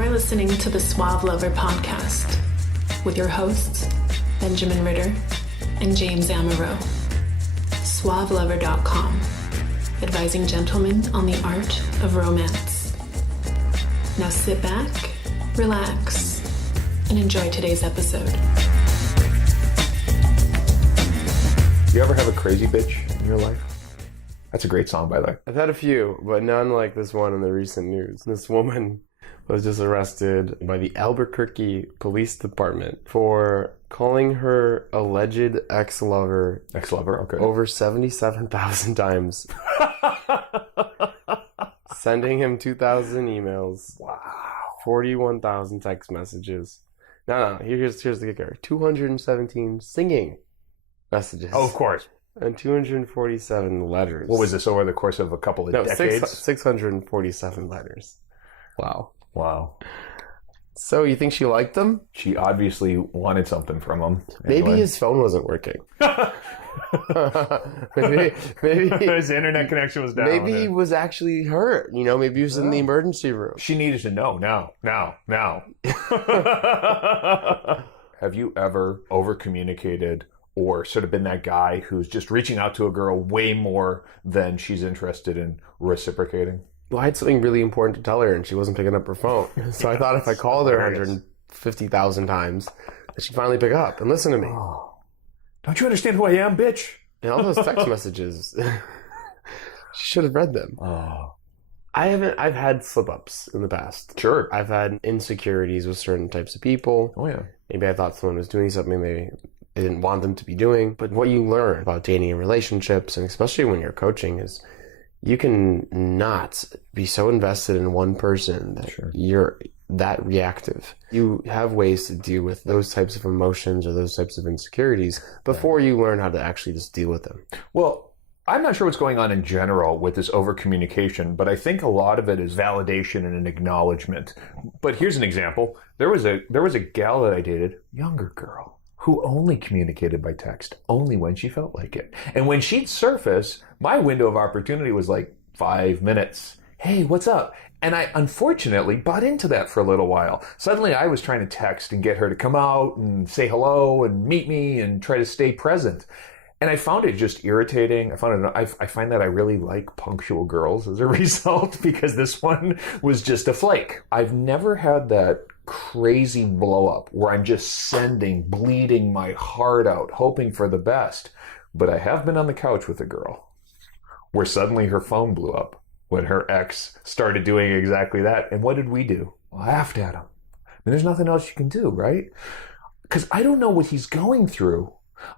You're listening to the Suave Lover podcast with your hosts, Benjamin Ritter and James Amaro. SuaveLover.com, advising gentlemen on the art of romance. Now sit back, relax, and enjoy today's episode. You ever have a crazy bitch in your life? That's a great song, by the way. I've had a few, but none like this one in the recent news. This woman was just arrested by the Albuquerque Police Department for calling her alleged ex-lover Okay. over 77,000 times. Sending him 2,000 emails. Wow. 41,000 text messages. No, here's the kicker. 217 singing messages. Oh, of course. And 247 letters. What was this, over the course of a couple of decades? 647 letters. Wow. So you think she liked them? she obviously wanted something from him. Maybe his phone wasn't working. maybe his internet connection was down. Maybe he was actually hurt. Maybe he was in the emergency room. She needed to know now. Have you ever over-communicated or sort of been that guy who's just reaching out to a girl way more than she's interested in reciprocating? Well, I had something really important to tell her, and she wasn't picking up her phone. So I thought if I called her 150,000 times, that she'd finally pick up and listen to me. Oh. Don't you understand who I am, bitch? And all those text messages, she should have read them. Oh. I've had slip-ups in the past. Sure. I've had insecurities with certain types of people. Oh, yeah. Maybe I thought someone was doing something they didn't want them to be doing. But what you learn about dating and relationships, and especially when you're coaching, is you can not be so invested in one person that you're that reactive. You have ways to deal with those types of emotions or those types of insecurities before you learn how to actually just deal with them. Well, I'm not sure what's going on in general with this over-communication, but I think a lot of it is validation and an acknowledgement. But here's an example. There was a gal that I dated, younger girl, who only communicated by text, only when she felt like it. And when she'd surface, my window of opportunity was like 5 minutes. Hey, what's up? And I unfortunately bought into that for a little while. Suddenly I was trying to text and get her to come out and say hello and meet me and try to stay present. And I found it just irritating. I find that I really like punctual girls as a result, because this one was just a flake. I've never had that crazy blow up where I'm just bleeding my heart out, hoping for the best. But I have been on the couch with a girl where suddenly her phone blew up when her ex started doing exactly that. And what did we do? Laughed at him. I mean, there's nothing else you can do, right? Because I don't know what he's going through.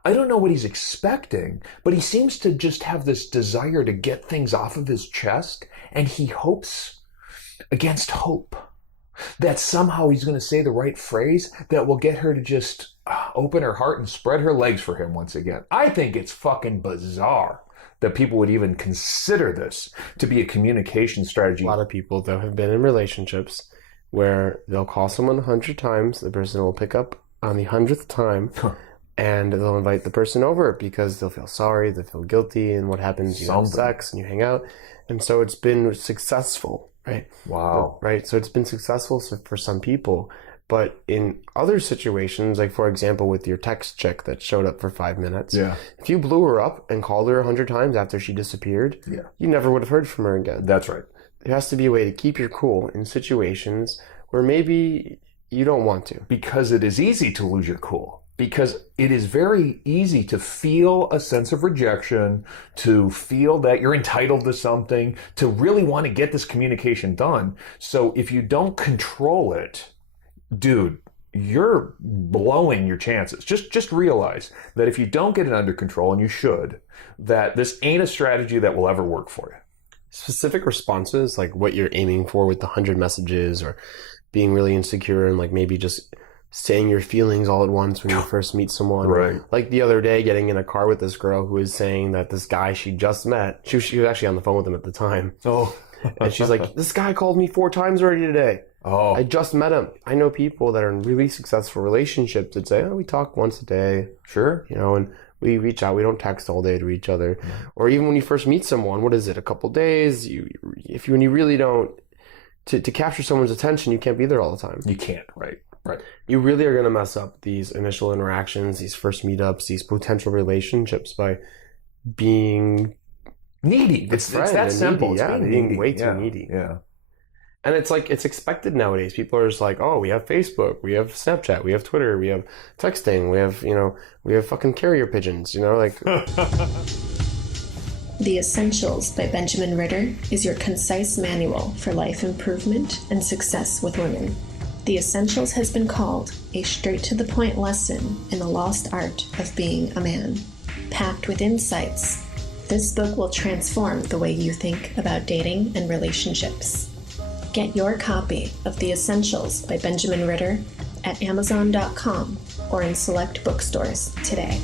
I don't know what he's expecting, but he seems to just have this desire to get things off of his chest, and he hopes against hope that somehow he's going to say the right phrase that will get her to just open her heart and spread her legs for him once again. I think it's fucking bizarre that people would even consider this to be a communication strategy. A lot of people, though, have been in relationships where they'll call someone 100 times, the person will pick up on the 100th time, and they'll invite the person over because they'll feel sorry, they'll feel guilty, and what happens? You have sex and you hang out. And so it's been successful, right? Wow. Right? So it's been successful for some people. But in other situations, like for example with your text chick that showed up for 5 minutes, if you blew her up and called her 100 times after she disappeared, you never would have heard from her again. That's right. There has to be a way to keep your cool in situations where maybe you don't want to. Because it is easy to lose your cool. Because it is very easy to feel a sense of rejection, to feel that you're entitled to something, to really want to get this communication done. So if you don't control it, dude, you're blowing your chances. Just realize that if you don't get it under control, and you should, that this ain't a strategy that will ever work for you. Specific responses, like what you're aiming for with the 100 messages, or being really insecure and like maybe just saying your feelings all at once when you first meet someone. Right. Like the other day, getting in a car with this girl who was saying that this guy she just met, she was actually on the phone with him at the time. Oh. And she's like, this guy called me 4 times already today. Oh. I just met him. I know people that are in really successful relationships that say, oh, we talk once a day. Sure. And we reach out. We don't text all day to each other. Or even when you first meet someone, what is it? A couple days? When you really don't to capture someone's attention, you can't be there all the time. You can't, right? Right. You really are going to mess up these initial interactions, these first meetups, these potential relationships by being needy. It's that simple. Needy. It's being way too needy. Yeah. And it's like, it's expected nowadays. People are just like, oh, we have Facebook, we have Snapchat, we have Twitter, we have texting, we have fucking carrier pigeons, like. The Essentials by Benjamin Ritter is your concise manual for life improvement and success with women. The Essentials has been called a straight-to-the-point lesson in the lost art of being a man. Packed with insights, this book will transform the way you think about dating and relationships. Get your copy of The Essentials by Benjamin Ritter at Amazon.com or in select bookstores today.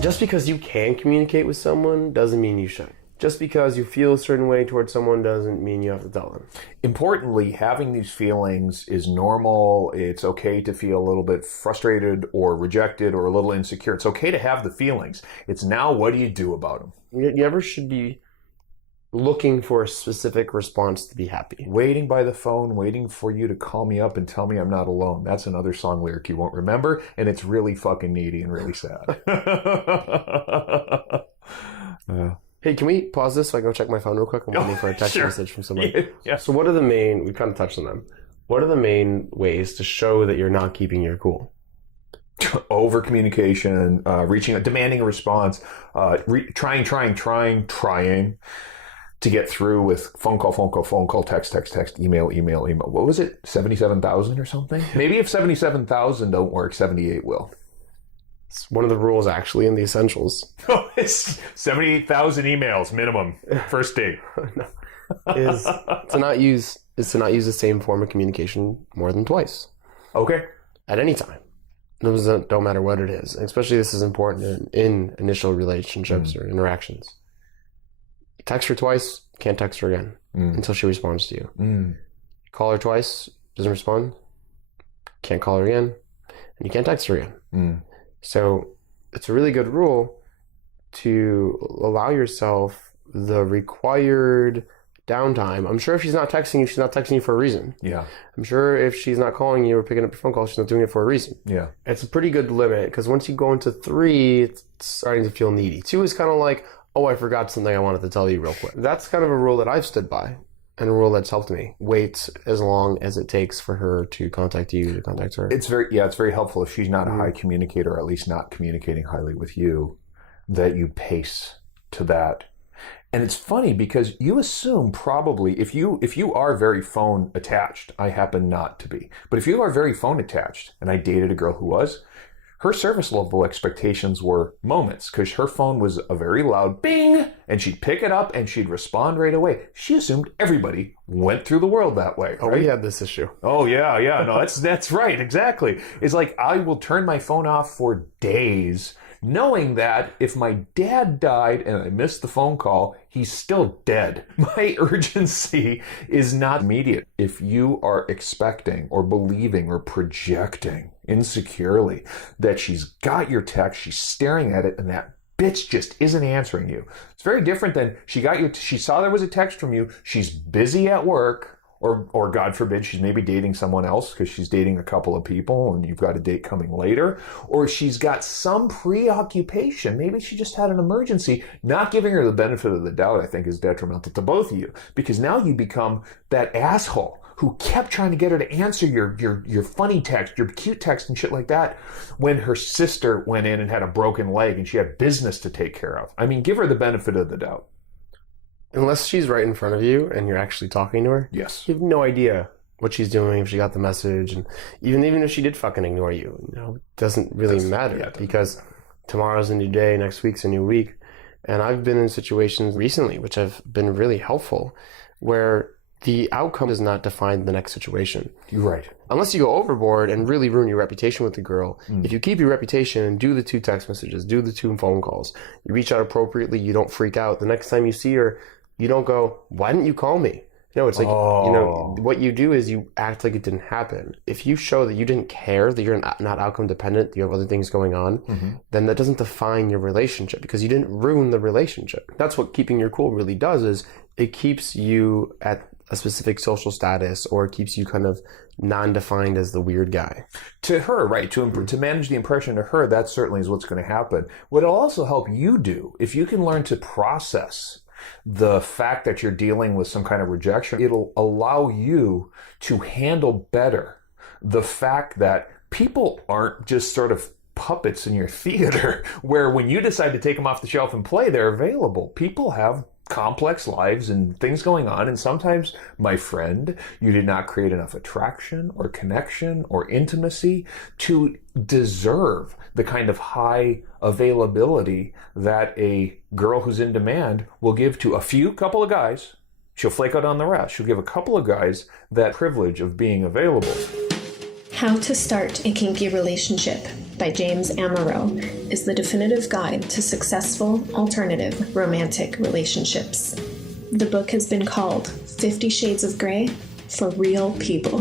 Just because you can communicate with someone doesn't mean you should. Just because you feel a certain way towards someone doesn't mean you have to tell them. Importantly, having these feelings is normal. It's okay to feel a little bit frustrated or rejected or a little insecure. It's okay to have the feelings. It's now, what do you do about them? You never should be looking for a specific response to be happy. Waiting by the phone, waiting for you to call me up and tell me I'm not alone. That's another song lyric you won't remember, and it's really fucking needy and really sad. Hey, can we pause this so I can go check my phone real quick? I'm waiting for a text message from somebody. Yeah. So what are the main, we kind of touched on them. What are the main ways to show that you're not keeping your cool? Over communication, reaching out, demanding a response, trying to get through with phone call, text, email. What was it? 77,000 or something? Maybe if 77,000 don't work, 78 will. It's one of the rules actually in the Essentials. Oh, it's 78,000 emails minimum first date. No. Is to not use the same form of communication more than twice. Okay. At any time. Don't matter what it is. Especially this is important in initial relationships or interactions. Text her twice, can't text her again until she responds to you. Call her twice, doesn't respond, can't call her again, and you can't text her again. So it's a really good rule to allow yourself the required downtime. I'm sure if she's not texting you, she's not texting you for a reason. Yeah. I'm sure if she's not calling you or picking up your phone call, she's not doing it for a reason. Yeah. It's a pretty good limit because once you go into 3, it's starting to feel needy. 2 is kind of like, oh, I forgot something I wanted to tell you real quick. That's kind of a rule that I've stood by and a rule that's helped me. Wait as long as it takes for her to contact you, to contact her. It's very helpful if she's not a high communicator, or at least not communicating highly with you, that you pace to that. And it's funny because you assume probably if you are very phone attached, I happen not to be, but if you are very phone attached, and I dated a girl who was, her service level expectations were moments because her phone was a very loud bing and she'd pick it up and she'd respond right away. She assumed everybody went through the world that way. Oh, right? we had this issue. Oh, yeah. No, that's right. Exactly. It's like I will turn my phone off for days knowing that if my dad died and I missed the phone call, he's still dead. My urgency is not immediate. If you are expecting or believing or projecting insecurely that she's got your text, she's staring at it, and that bitch just isn't answering you. It's very different than she saw there was a text from you, she's busy at work, or God forbid, she's maybe dating someone else because she's dating a couple of people and you've got a date coming later. Or she's got some preoccupation. Maybe she just had an emergency. Not giving her the benefit of the doubt, I think, is detrimental to both of you. Because now you become that asshole who kept trying to get her to answer your funny text, your cute text and shit like that when her sister went in and had a broken leg and she had business to take care of. I mean, give her the benefit of the doubt. Unless she's right in front of you and you're actually talking to her. Yes. You have no idea what she's doing, if she got the message. And even if she did fucking ignore you, it doesn't really matter because tomorrow's a new day, next week's a new week. And I've been in situations recently which have been really helpful where the outcome does not define the next situation. You're right. Unless you go overboard and really ruin your reputation with the girl. If you keep your reputation and do the 2 text messages, do the 2 phone calls, you reach out appropriately, you don't freak out. The next time you see her, you don't go, why didn't you call me? No, it's like, what you do is you act like it didn't happen. If you show that you didn't care, that you're not outcome dependent, you have other things going on, then that doesn't define your relationship because you didn't ruin the relationship. That's what keeping your cool really does, is it keeps you at a specific social status, or it keeps you kind of non-defined as the weird guy. To her, right, to manage the impression to her, that certainly is what's going to happen. What it'll also help you do, if you can learn to process the fact that you're dealing with some kind of rejection, it'll allow you to handle better the fact that people aren't just sort of puppets in your theater, where when you decide to take them off the shelf and play, they're available. People have complex lives and things going on, and sometimes, my friend, you did not create enough attraction or connection or intimacy to deserve the kind of high availability that a girl who's in demand will give to a couple of guys. She'll flake out on the rest. She'll give a couple of guys that privilege of being available. How to Start a Kinky Relationship by James Amaro is the definitive guide to successful alternative romantic relationships. The book has been called 50 Shades of Grey for Real People.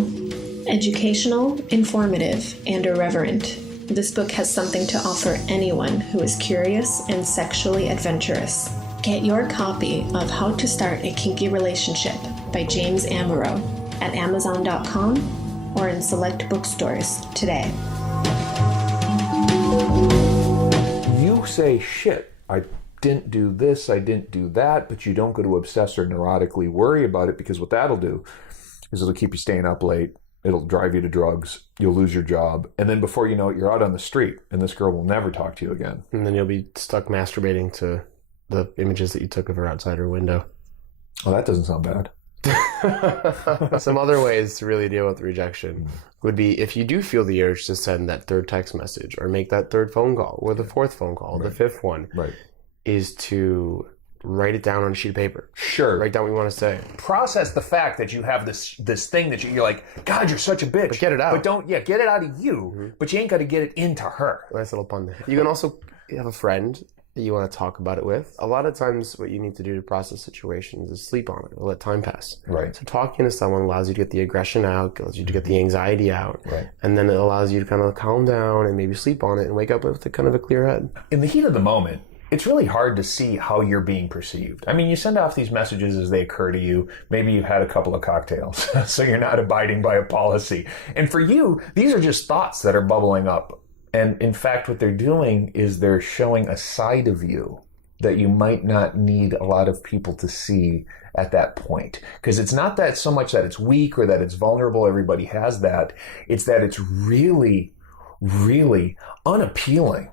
Educational, informative, and irreverent, this book has something to offer anyone who is curious and sexually adventurous. Get your copy of How to Start a Kinky Relationship by James Amaro at Amazon.com or in select bookstores today. You say, shit, I didn't do this, I didn't do that, but you don't go to obsess or neurotically worry about it, because what that'll do is it'll keep you staying up late, it'll drive you to drugs, you'll lose your job, and then before you know it, you're out on the street, and this girl will never talk to you again. And then you'll be stuck masturbating to the images that you took of her outside her window. Oh, that doesn't sound bad. Some other ways to really deal with rejection would be, if you do feel the urge to send that third text message or make that third phone call or the fourth phone call, the fifth one, is to write it down on a sheet of paper. Sure. Write down what you want to say. Process the fact that you have this thing that you're like, God, you're such a bitch. But get it out. But get it out of you, but you ain't got to get it into her. Nice little pun there. You can also have a friend that you want to talk about it with. A lot of times what you need to do to process situations is sleep on it or let time pass. Right. So talking to someone allows you to get the aggression out, allows you to get the anxiety out. Right. And then it allows you to kind of calm down and maybe sleep on it and wake up with kind of a clear head. In the heat of the moment, it's really hard to see how you're being perceived. I mean, you send off these messages as they occur to you. Maybe you've had a couple of cocktails, so you're not abiding by a policy. And for you, these are just thoughts that are bubbling up. And in fact, what they're doing is they're showing a side of you that you might not need a lot of people to see at that point. Because it's not that so much that it's weak or that it's vulnerable, everybody has that. It's that it's really, really unappealing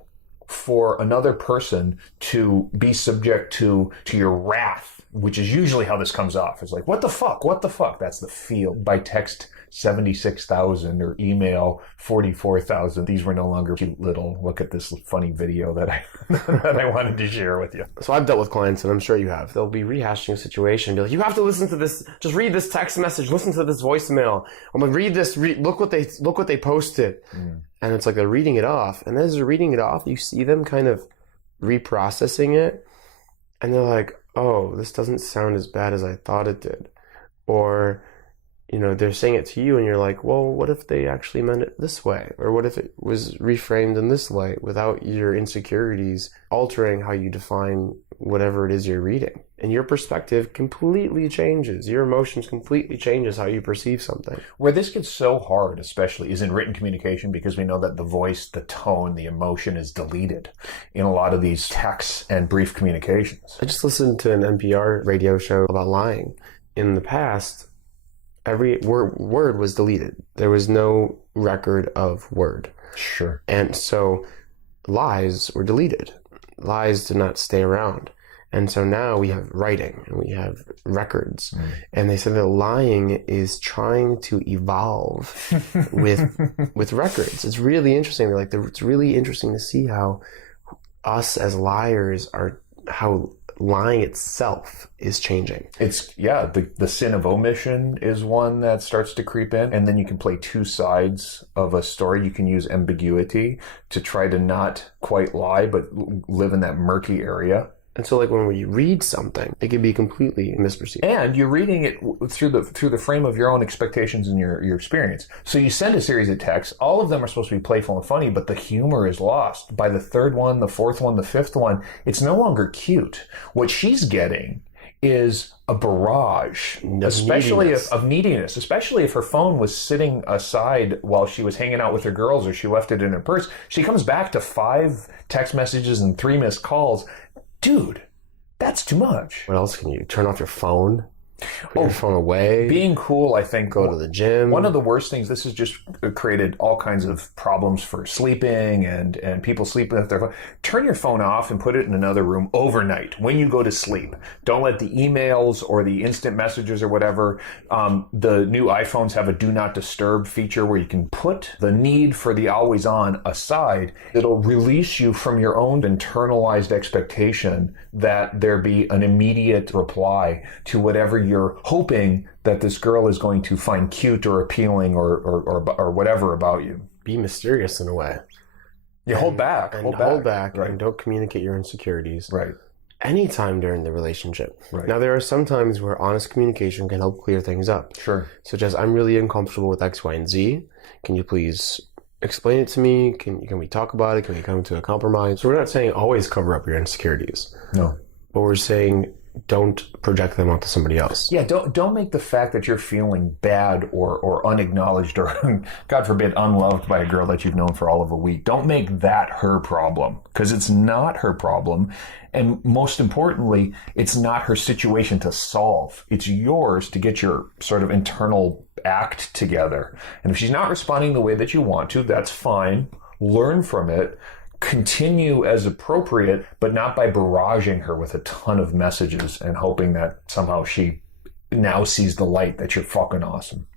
for another person to be subject to your wrath, which is usually how this comes off. It's like, what the fuck? What the fuck? That's the feel. By text 76,000 or email 44,000. These were no longer cute little, look at this funny video that I wanted to share with you. So I've dealt with clients, and I'm sure you have. They'll be rehashing a situation, be like, you have to listen to this, just read this text message, listen to this voicemail. I'm like, read this, look what they posted. And it's like they're reading it off. And as they're reading it off, you see them kind of reprocessing it. And they're like, oh, this doesn't sound as bad as I thought it did. Or, you know, they're saying it to you and you're like, well, what if they actually meant it this way? Or what if it was reframed in this light without your insecurities altering how you define whatever it is you're reading? And your perspective completely changes. Your emotions completely changes how you perceive something. Where this gets so hard, especially, is in written communication, because we know that the voice, the tone, the emotion is deleted in a lot of these texts and brief communications. I just listened to an NPR radio show about lying. In the past, every word was deleted. There was no record of word. Sure. And so lies were deleted. Lies did not stay around. And so now we have writing and we have records. And they said that lying is trying to evolve with records. It's really interesting. They're like, it's really interesting to see how us as liars how lying itself is changing. It's, the sin of omission is one that starts to creep in, and then you can play two sides of a story. You can use ambiguity to try to not quite lie, but live in that murky area. And so, like, when we read something, it can be completely misperceived. And you're reading it through the frame of your own expectations and your experience. So you send a series of texts. All of them are supposed to be playful and funny, but the humor is lost. By the third one, the fourth one, the fifth one, it's no longer cute. What she's getting is a barrage, especially of neediness, especially if her phone was sitting aside while she was hanging out with her girls or she left it in her purse. She comes back to 5 text messages and 3 missed calls. Dude, that's too much. What else can you turn off your phone? Put your phone away. Being cool, I think. Go to the gym. One of the worst things, this has just created all kinds of problems for sleeping and people sleeping with their phone. Turn your phone off and put it in another room overnight when you go to sleep. Don't let the emails or the instant messages or whatever. The new iPhones have a do not disturb feature where you can put the need for the always on aside. It'll release you from your own internalized expectation that there be an immediate reply to whatever you're hoping that this girl is going to find cute or appealing or whatever about you. Be mysterious in a way. You hold back. Right. And don't communicate your insecurities. Right. Anytime during the relationship. Right. Now, there are some times where honest communication can help clear things up. Sure. Such as, I'm really uncomfortable with X, Y, and Z. Can you please explain it to me? Can we talk about it? Can we come to a compromise? So we're not saying always cover up your insecurities. No. But we're saying don't project them onto somebody else. Yeah, don't make the fact that you're feeling bad or unacknowledged or, God forbid, unloved by a girl that you've known for all of a week. Don't make that her problem, because it's not her problem. And most importantly, it's not her situation to solve. It's yours to get your sort of internal act together. And if she's not responding the way that you want to, that's fine. Learn from it. Continue as appropriate, but not by barraging her with a ton of messages and hoping that somehow she now sees the light that you're fucking awesome.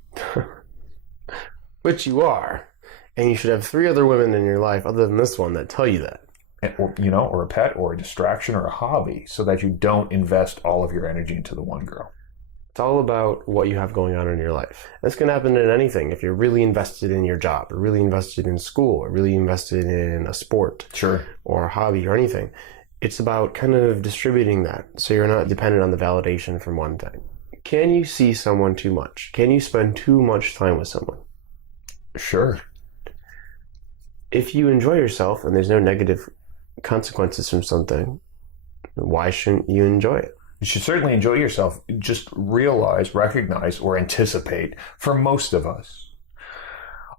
Which you are. And you should have 3 other women in your life other than this one that tell you that. Or a pet or a distraction or a hobby, so that you don't invest all of your energy into the one girl. It's all about what you have going on in your life. This can happen in anything. If you're really invested in your job, or really invested in school, or really invested in a sport, sure, or a hobby, or anything. It's about kind of distributing that so you're not dependent on the validation from one thing. Can you see someone too much? Can you spend too much time with someone? Sure. If you enjoy yourself and there's no negative consequences from something, why shouldn't you enjoy it? You should certainly enjoy yourself. Just realize, recognize, or anticipate, for most of us,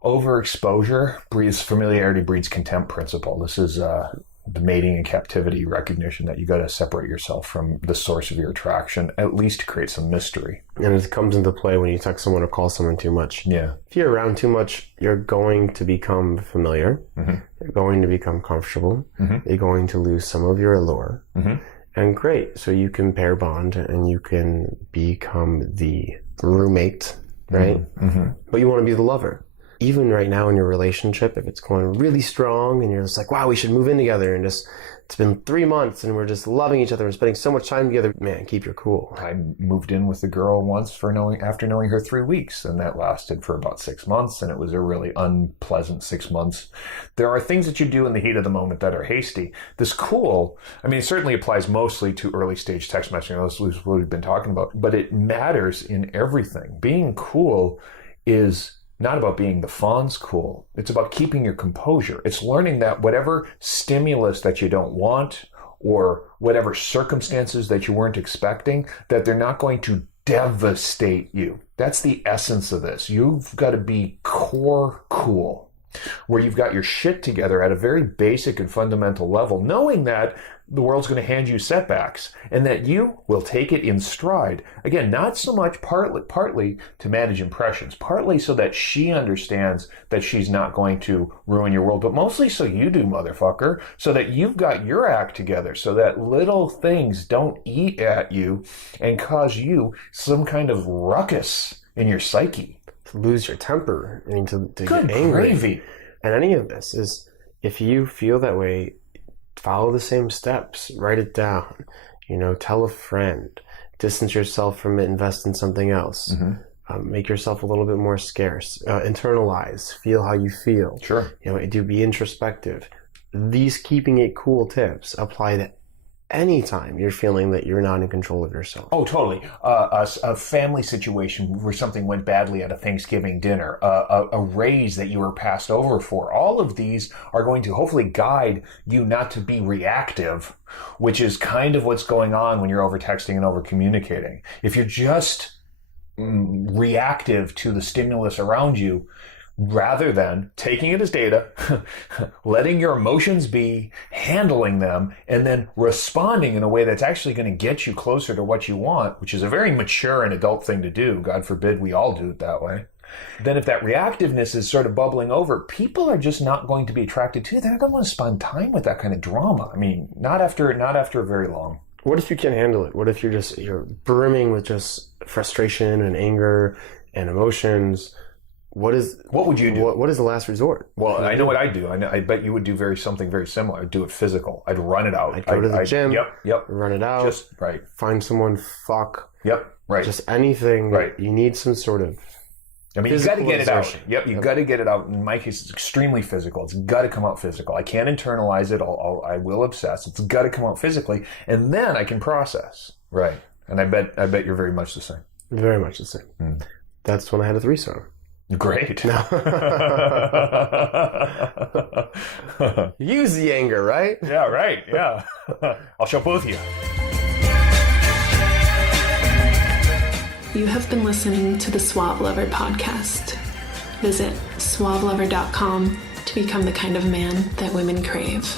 overexposure familiarity breeds contempt principle. This is the mating and captivity recognition that you got to separate yourself from the source of your attraction, at least to create some mystery. And it comes into play when you text someone or call someone too much. Yeah. If you're around too much, you're going to become familiar. Mm-hmm. You're going to become comfortable. Mm-hmm. You're going to lose some of your allure. Mm-hmm. And great, so you can pair bond and you can become the roommate, right? Mm-hmm. But you want to be the lover. Even right now in your relationship, if it's going really strong and you're just like, wow, we should move in together, and just it's been 3 months and we're just loving each other and spending so much time together, man, keep your cool. I moved in with the girl once after knowing her 3 weeks, and that lasted for about 6 months, and it was a really unpleasant 6 months. There are things that you do in the heat of the moment that are hasty. This cool, I mean, it certainly applies mostly to early stage text messaging. That's what we've been talking about, but it matters in everything. Being cool is not about being the Fonz cool. It's about keeping your composure. It's learning that whatever stimulus that you don't want or whatever circumstances that you weren't expecting, that they're not going to devastate you. That's the essence of this. You've got to be core cool, where you've got your shit together at a very basic and fundamental level, knowing that the world's going to hand you setbacks and that you will take it in stride. Again, not so much partly to manage impressions, partly so that she understands that she's not going to ruin your world, but mostly so you do, motherfucker, so that you've got your act together, so that little things don't eat at you and cause you some kind of ruckus in your psyche. To lose your temper and to Good get angry. Gravy. And any of this is, if you feel that way, follow the same steps, write it down, tell a friend, distance yourself from it, invest in something else, make yourself a little bit more scarce, internalize, feel how you feel. Sure. Do be introspective. These keeping it cool tips apply to anytime you're feeling that you're not in control of yourself. Oh, totally. A family situation where something went badly at a Thanksgiving dinner, a raise that you were passed over for. All of these are going to hopefully guide you not to be reactive, which is kind of what's going on when you're over texting and over communicating. If you're just reactive to the stimulus around you, rather than taking it as data, letting your emotions be, handling them, and then responding in a way that's actually going to get you closer to what you want, which is a very mature and adult thing to do. God forbid we all do it that way. Then if that reactiveness is sort of bubbling over, people are just not going to be attracted to it. They're not going to want to spend time with that kind of drama. I mean, not after very long. What if you can't handle it? What if you're brimming with just frustration and anger and emotions? What would you do? What is the last resort? Well, I know what I'd do. I bet you would do something very similar. I'd do it physical. I'd run it out. I'd go to the gym. Yep. Run it out. Just right. Find someone. Fuck. Yep. Right. Just anything. Right. You need some sort of. I mean, you got to get it out. Yep. You got to get it out. In my case, it's extremely physical. It's got to come out physical. I can't internalize it. I will obsess. It's got to come out physically, and then I can process. Right. And I bet you're very much the same. Very much the same. That's when I had a threesome. Great. Use the anger, right? Yeah, right. Yeah. I'll show both of you. You have been listening to the Suave Lover podcast. Visit suavelover.com to become the kind of man that women crave.